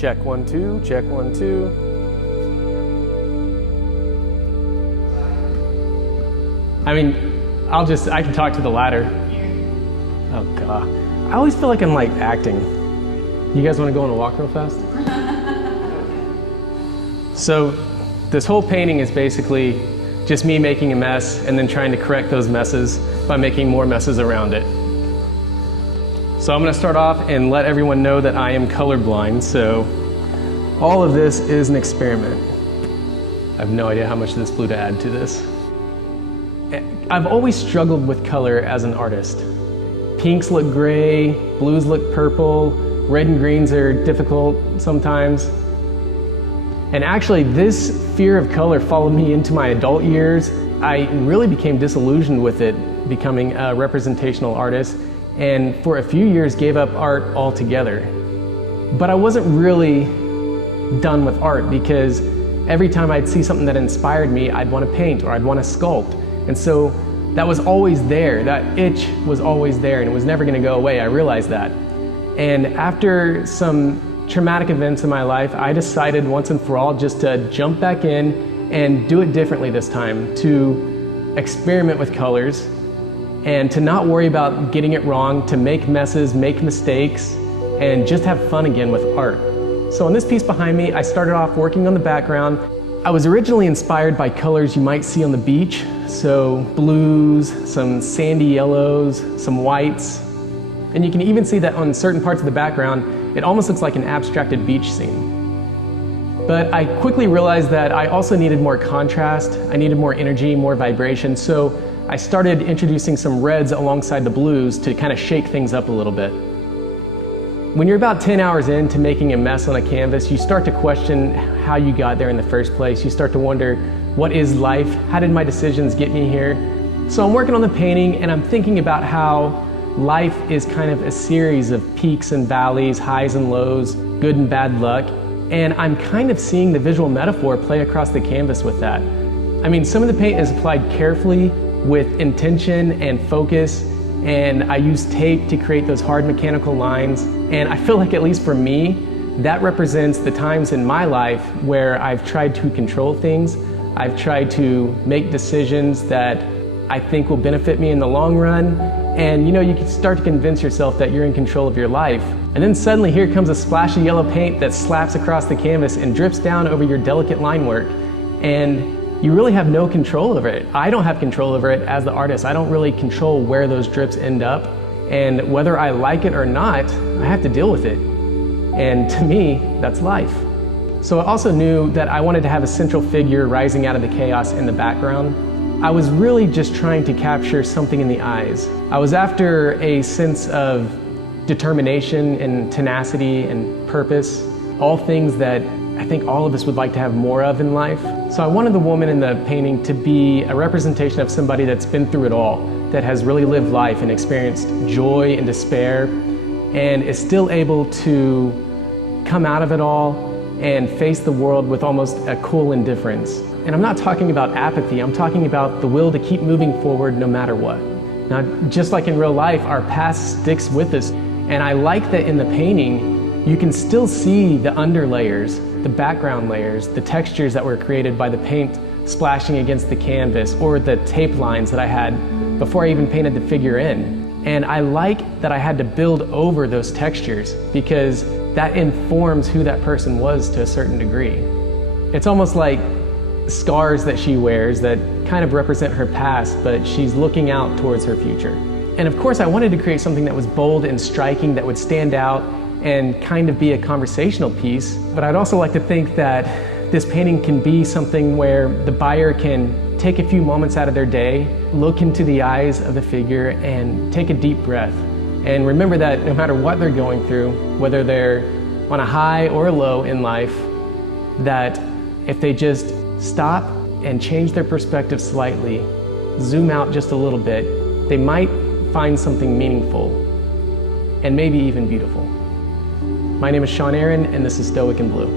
Check 1, 2, check 1, 2. I mean, I can talk to the ladder. Oh God. I always feel like I'm like acting. You guys want to go on a walk real fast? So this whole painting is basically just me making a mess and then trying to correct those messes by making more messes around it. So I'm going to start off and let everyone know that I am colorblind, so all of this is an experiment. I have no idea how much of this blue to add to this. I've always struggled with color as an artist. Pinks look gray, blues look purple, red and greens are difficult sometimes. And actually, this fear of color followed me into my adult years. I really became disillusioned with it, becoming a representational artist, and for a few years gave up art altogether. But I wasn't really done with art, because every time I'd see something that inspired me, I'd want to paint or I'd want to sculpt. And so that was always there. That itch was always there, and it was never going to go away. I realized that. And after some traumatic events in my life, I decided once and for all just to jump back in and do it differently this time, to experiment with colors and to not worry about getting it wrong, to make messes, make mistakes, and just have fun again with art. So on this piece behind me, I started off working on the background. I was originally inspired by colors you might see on the beach, so blues, some sandy yellows, some whites, and you can even see that on certain parts of the background, it almost looks like an abstracted beach scene. But I quickly realized that I also needed more contrast, I needed more energy, more vibration, so I started introducing some reds alongside the blues to kind of shake things up a little bit. When you're about 10 hours into making a mess on a canvas, you start to question how you got there in the first place. You start to wonder, what is life? How did my decisions get me here? So I'm working on the painting and I'm thinking about how life is kind of a series of peaks and valleys, highs and lows, good and bad luck. And I'm kind of seeing the visual metaphor play across the canvas with that. I mean, some of the paint is applied carefully with intention and focus, and I use tape to create those hard mechanical lines. And I feel like, at least for me, that represents the times in my life where I've tried to control things. I've tried to make decisions that I think will benefit me in the long run. And you know, you can start to convince yourself that you're in control of your life. And then suddenly here comes a splash of yellow paint that slaps across the canvas and drips down over your delicate line work. And you really have no control over it. I don't have control over it as the artist. I don't really control where those drips end up. And whether I like it or not, I have to deal with it. And to me, that's life. So I also knew that I wanted to have a central figure rising out of the chaos in the background. I was really just trying to capture something in the eyes. I was after a sense of determination and tenacity and purpose, all things that I think all of us would like to have more of in life. So I wanted the woman in the painting to be a representation of somebody that's been through it all, that has really lived life and experienced joy and despair, and is still able to come out of it all and face the world with almost a cool indifference. And I'm not talking about apathy, I'm talking about the will to keep moving forward no matter what. Now, just like in real life, our past sticks with us, and I like that in the painting, you can still see the underlayers, the background layers, the textures that were created by the paint splashing against the canvas, or the tape lines that I had before I even painted the figure in. And I like that I had to build over those textures, because that informs who that person was to a certain degree. It's almost like scars that she wears that kind of represent her past, but she's looking out towards her future. And of course, I wanted to create something that was bold and striking, that would stand out and kind of be a conversational piece. But I'd also like to think that this painting can be something where the buyer can take a few moments out of their day, look into the eyes of the figure and take a deep breath. And remember that no matter what they're going through, whether they're on a high or a low in life, that if they just stop and change their perspective slightly, zoom out just a little bit, they might find something meaningful and maybe even beautiful. My name is Sean Aaron, and this is Stoic in Blue.